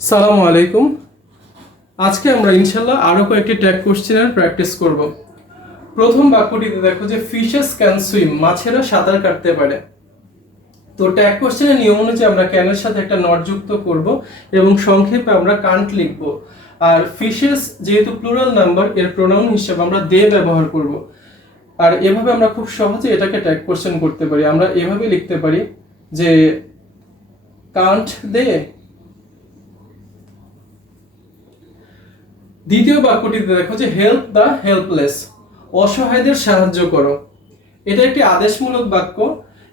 সালামু আলাইকুম। আজকে আমরা ইনশাল্লাহ আরো কয়েকটি ট্যাগ কোশ্চেনের প্র্যাকটিস করব। প্রথম বাক্যটিতে দেখো যে ফিশেস ক্যান সুইম, মাছেরা সাঁতার কাটতে পারে। তো ট্যাগ কোশ্চেনের নিয়ম অনুযায়ী আমরা ক্যানের সাথে একটা নট যুক্ত করব এবং সংক্ষেপে আমরা কান্ট লিখব। আর ফিশেস যেহেতু প্লুরাল নাম্বার, এর প্রোনাউন হিসেবে আমরা দে ব্যবহার করব। আর এভাবে আমরা খুব সহজে এটাকে ট্যাগ কোশ্চেন করতে পারি। আমরা এভাবে লিখতে পারি যে কান্ট দে। দ্বিতীয় বাক্যটিতে দেখো যে হেল্প দ্য হেল্পলেস, অসহায়দের সাহায্য করো। এটা একটি আদেশমূলক বাক্য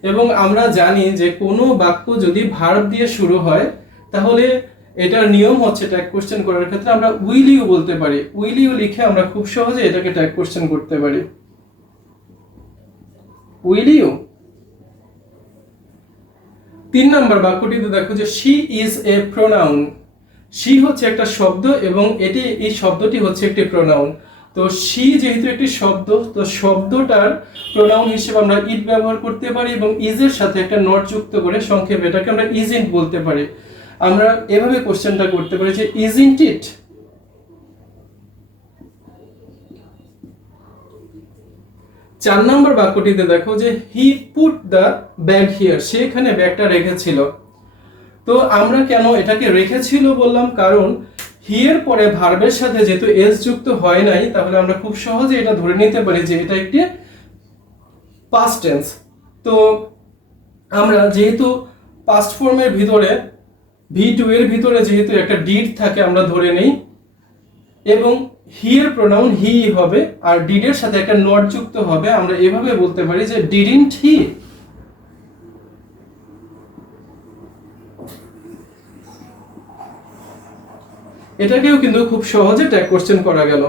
এবং আমরা জানি যে কোনো বাক্য যদি ভার্ব দিয়ে শুরু হয় তাহলে এটার নিয়ম হচ্ছে ট্যাগ কোশ্চেন করার ক্ষেত্রে আমরা উইল ইউ বলতে পারি। উইল ইউ লিখে আমরা খুব সহজে এটাকে ট্যাগ কোশ্চেন করতে পারি। Will you. 3 নম্বর বাক্যটিতে দেখো যে she is a pronoun. She হচ্ছে একটা শব্দ এবং এই শব্দটি হচ্ছে একটি প্রোনাউন। তো শি যেহেতু একটি শব্দ, তো শব্দটার প্রোনাউন হিসেবে আমরা ইট ব্যবহার করতে পারি এবং ইজের সাথে একটা নট যুক্ত করে সংক্ষেপে এটাকে আমরা ইজন্ট বলতে পারি। আমরা এভাবে কোশ্চেনটা করতে পারি যে ইজন্ট ইট। চার নম্বর বাক্যটিতে দেখো যে he put the bag here, সে এখানে ব্যাগটা রেখেছিল। তো আমরা কেন এটাকে রেখেছিল বললাম, কারণ হিয়ার পরে ভার্বের সাথে যেহেতু এস যুক্ত হয় নাই, তাহলে আমরা খুব সহজে এটা ধরে নিতে পারি যে এটা একটি পাস্ট টেন্স। তো আমরা যেহেতু পাস্ট ফর্মের ভিতরে ভি2 এর ভিতরে যেহেতু একটা ডিড থাকে আমরা ধরে নেই এবং হিয়ার প্রোনাউন হি হবে আর ডিডের সাথে একটা নট যুক্ত হবে। আমরা এভাবে বলতে পারি যে ডিডন্ট হি। এটাকেও কিন্তু খুব সহজে ট্যাগ কোশ্চেন করা গেল।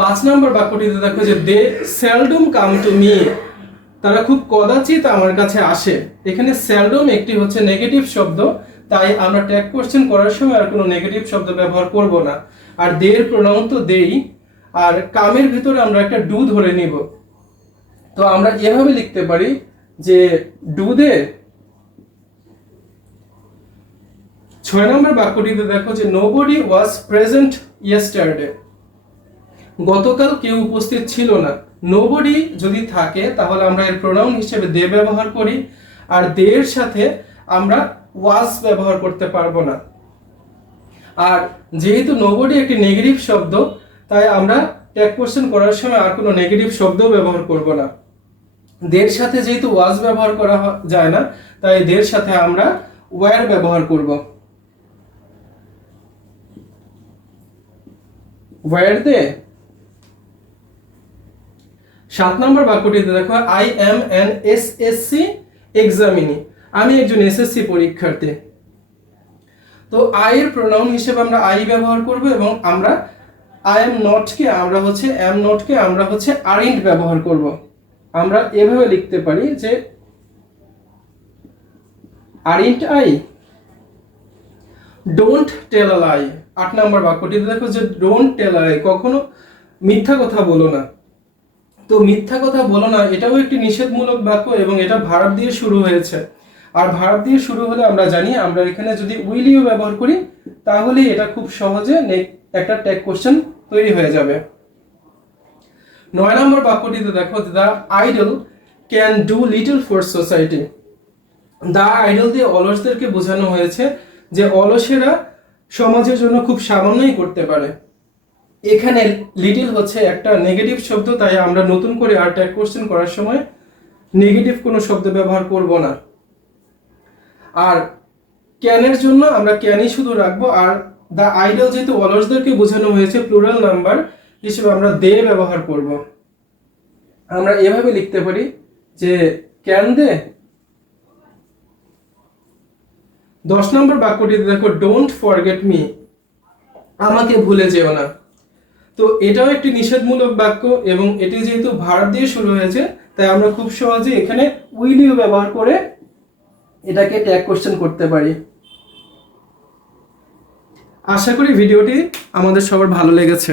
5 নম্বর বাক্যটিতে দেখো যে দে সেলডম কাম টু মি, তারা খুব কদাচিৎ আমার কাছে আসে। এখানে সেলডম একটি হচ্ছে নেগেটিভ শব্দ, তাই আমরা ট্যাগ কোশ্চেন করার সময় আর কোনো নেগেটিভ শব্দ ব্যবহার করব না। আর দে এর প্রোনাউন তো দেই, আর কামের ভিতরে আমরা একটা ডু ধরে নিব। তো আমরা এভাবে লিখতে পারি যে ডু দে। 6 নম্বর বাক্যটিতে দেখো যে নোবডি ওয়াজ প্রেজেন্ট ইয়েস্টারডে, গতকাল কেউ উপস্থিত ছিল না। নোবডি যদি থাকে তাহলে আমরা এর প্রোনাউন হিসেবে দে ব্যবহার করি, আর দে এর সাথে আমরা ওয়াজ ব্যবহার করতে পারবো না। আর যেহেতু নোবডি একটি নেগেটিভ শব্দ, তাই আমরা ট্যাগ কোশ্চেন করার সময় আর কোনো নেগেটিভ শব্দ ব্যবহার করব না। দের সাথে যেহেতু ওয়াজ ব্যবহার করা যায় না, তাই দের সাথে আমরা ওয়্যার ব্যবহার করব। ওয়্যার দে। 7 নম্বর বাক্যটিতে দেখো I am an SSC examinee, আমি একজন এসএসসি পরীক্ষার্থী। তো আই এর প্রোনাউন হিসেবে আমরা আই ব্যবহার করব এবং আমরা আই এম নট কে আমরা হচ্ছে আরিন্ট ব্যবহার করব। আমরা এভাবে লিখতে পারি যে আরিন্ট আই। ডোন্ট টেল আ লাই। 8 নম্বর বাক্যটিতে দেখো যে ডোন্ট টেল আ লাই, কখনো মিথ্যা কথা বলো না। তো মিথ্যা কথা বলো না এটাও একটি নিষেধমূলক বাক্য এবং এটা ভার্ব দিয়ে শুরু হয়েছে। আর ভার্ব দিয়ে শুরু হলে আমরা জানি আমরা এখানে যদি উইল ইউ ব্যবহার করি তাহলে এটা খুব সহজে একটা ট্যাগ কোশ্চেন তৈরি হয়ে যাবে। 9 নম্বর বাক্যটিতে দেখো the idol can do little for society. The idol দিয়ে অলসদেরকে বোঝানো হয়েছে যে অলসেরা সমাজের জন্য খুব সামান্যই করতে পারে। এখানে লিটল হচ্ছে একটা নেগেটিভ শব্দ, তাই আমরা নতুন করে আর ট্যাগ কোশ্চেন করার সময় নেগেটিভ কোনো শব্দ ব্যবহার করব না। আর ক্যানের জন্য আমরা ক্যানই শুধু রাখবো। আর দ্য আইডল যেহেতু অলসদেরকে বোঝানো হয়েছে প্লুরাল নাম্বার হিসেবে আমরা দে ব্যবহার করব। আমরা এভাবে লিখতে পারি যে ক্যান দে। 10 নম্বর বাক্যটিতে দেখো ডোন্ট ফরগেট মি, আমাকে ভুলে যেও না। তো এটাও একটি নিষেধমূলক বাক্য এবং এটি যেহেতু ভার্ব দিয়ে শুরু হয়েছে, তাই আমরা খুব সহজে এখানে উইল ইউ ব্যবহার করে এটাকে ট্যাগ কোশ্চেন করতে পারি। আশা করি ভিডিওটি আমাদের সবার ভালো লেগেছে।